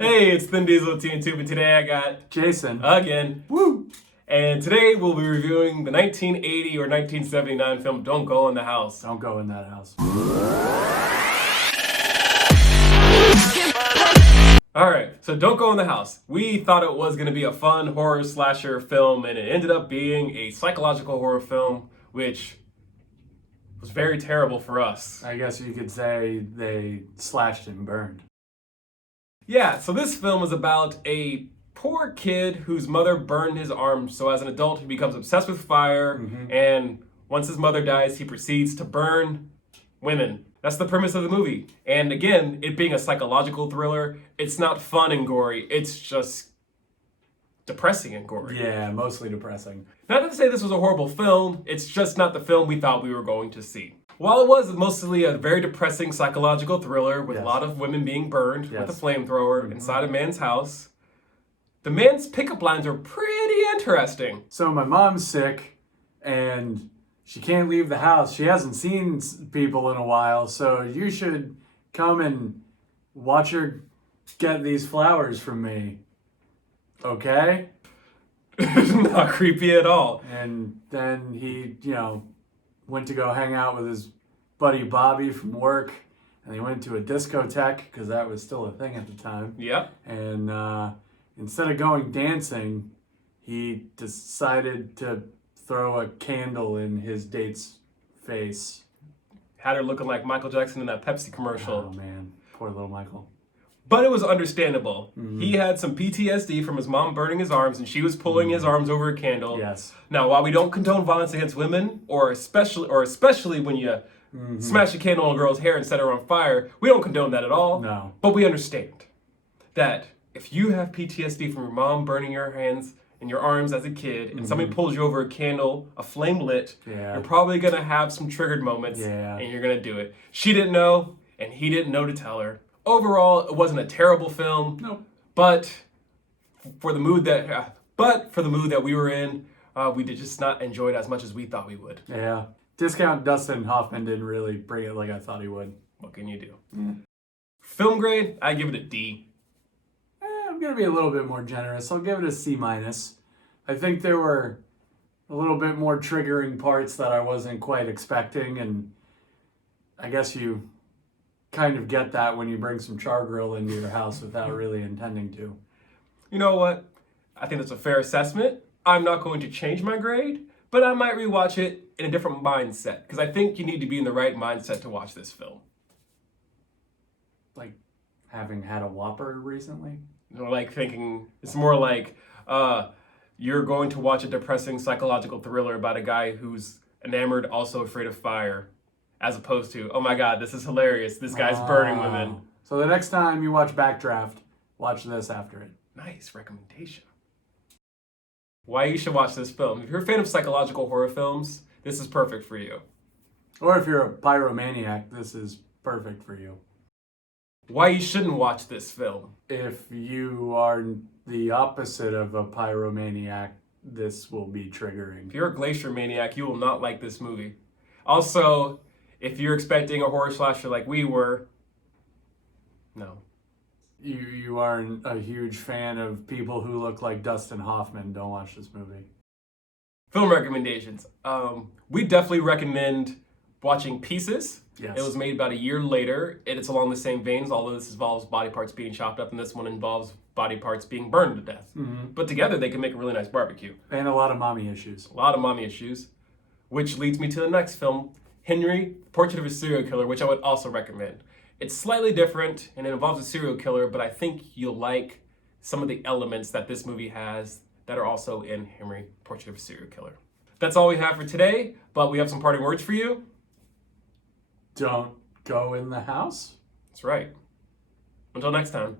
Hey, it's Thin Diesel TN2, but today I got Jason. Again. Woo! And today we'll be reviewing the 1980 or 1979 film Don't Go in the House. Don't go in that house. Alright, so Don't Go in the House. We thought it was going to be a fun horror slasher film, and it ended up being a psychological horror film, which was very terrible for us. I guess you could say they slashed and burned. Yeah, so this film is about a poor kid whose mother burned his arm, so as an adult he becomes obsessed with fire, and once his mother dies, he proceeds to burn women. That's the premise of the movie. And again, it being a psychological thriller, it's not fun and gory, it's just depressing and gory. Yeah, mostly depressing. Not to say this was a horrible film, it's just not the film we thought we were going to see. While it was mostly a very depressing psychological thriller with a lot of women being burned with a flamethrower inside a man's house, the man's pickup lines are pretty interesting. So my mom's sick and she can't leave the house. She hasn't seen people in a while, so you should come and watch her get these flowers from me. Okay? Not creepy at all. And then he, went to go hang out with his buddy Bobby from work, and they went to a discotheque because that was still a thing at the time. Yep. And instead of going dancing, he decided to throw a candle in his date's face. Had her looking like Michael Jackson in that Pepsi commercial. Oh man, poor little Michael. But it was understandable. He had some PTSD from his mom burning his arms, and she was pulling his arms over a candle. Yes. Now, while we don't condone violence against women, or especially when you smash a candle on a girl's hair and set her on fire, we don't condone that at all. No. But we understand that if you have PTSD from your mom burning your hands and your arms as a kid, and somebody pulls you over a candle, a flame lit, you're probably gonna have some triggered moments, and you're gonna do it. She didn't know, and he didn't know to tell her. Overall, it wasn't a terrible film. Nope. But for the mood that we were in, we did just not enjoy it as much as we thought we would. Yeah. Discount Dustin Hoffman didn't really bring it like I thought he would. What can you do? Film grade, I give it a D. I'm going to be a little bit more generous. I'll give it a C-. I think there were a little bit more triggering parts that I wasn't quite expecting, and I guess you kind of get that when you bring some char grill into your house without really intending to. You know what? I think that's a fair assessment. I'm not going to change my grade, but I might rewatch it in a different mindset, because I think you need to be in the right mindset to watch this film. Like having had a Whopper recently? Like thinking, it's more like you're going to watch a depressing psychological thriller about a guy who's enamored, also afraid of fire, as opposed to, oh my god, this is hilarious, this guy's burning women. So the next time you watch Backdraft, watch this after it. Nice recommendation. Why you should watch this film. If you're a fan of psychological horror films, this is perfect for you. Or if you're a pyromaniac, this is perfect for you. Why you shouldn't watch this film. If you are the opposite of a pyromaniac, this will be triggering. If you're a glacier maniac, you will not like this movie. Also, if you're expecting a horror slasher like we were, no. You aren't a huge fan of people who look like Dustin Hoffman, don't watch this movie. Film recommendations. We definitely recommend watching Pieces. Yes. It was made about a year later, and it's along the same veins, although this involves body parts being chopped up, and this one involves body parts being burned to death. But together, they can make a really nice barbecue. And a lot of mommy issues. A lot of mommy issues. Which leads me to the next film, Henry, Portrait of a Serial Killer, which I would also recommend. It's slightly different, and it involves a serial killer, but I think you'll like some of the elements that this movie has that are also in Henry, Portrait of a Serial Killer. That's all we have for today, but we have some parting words for you. Don't go in the house? That's right. Until next time.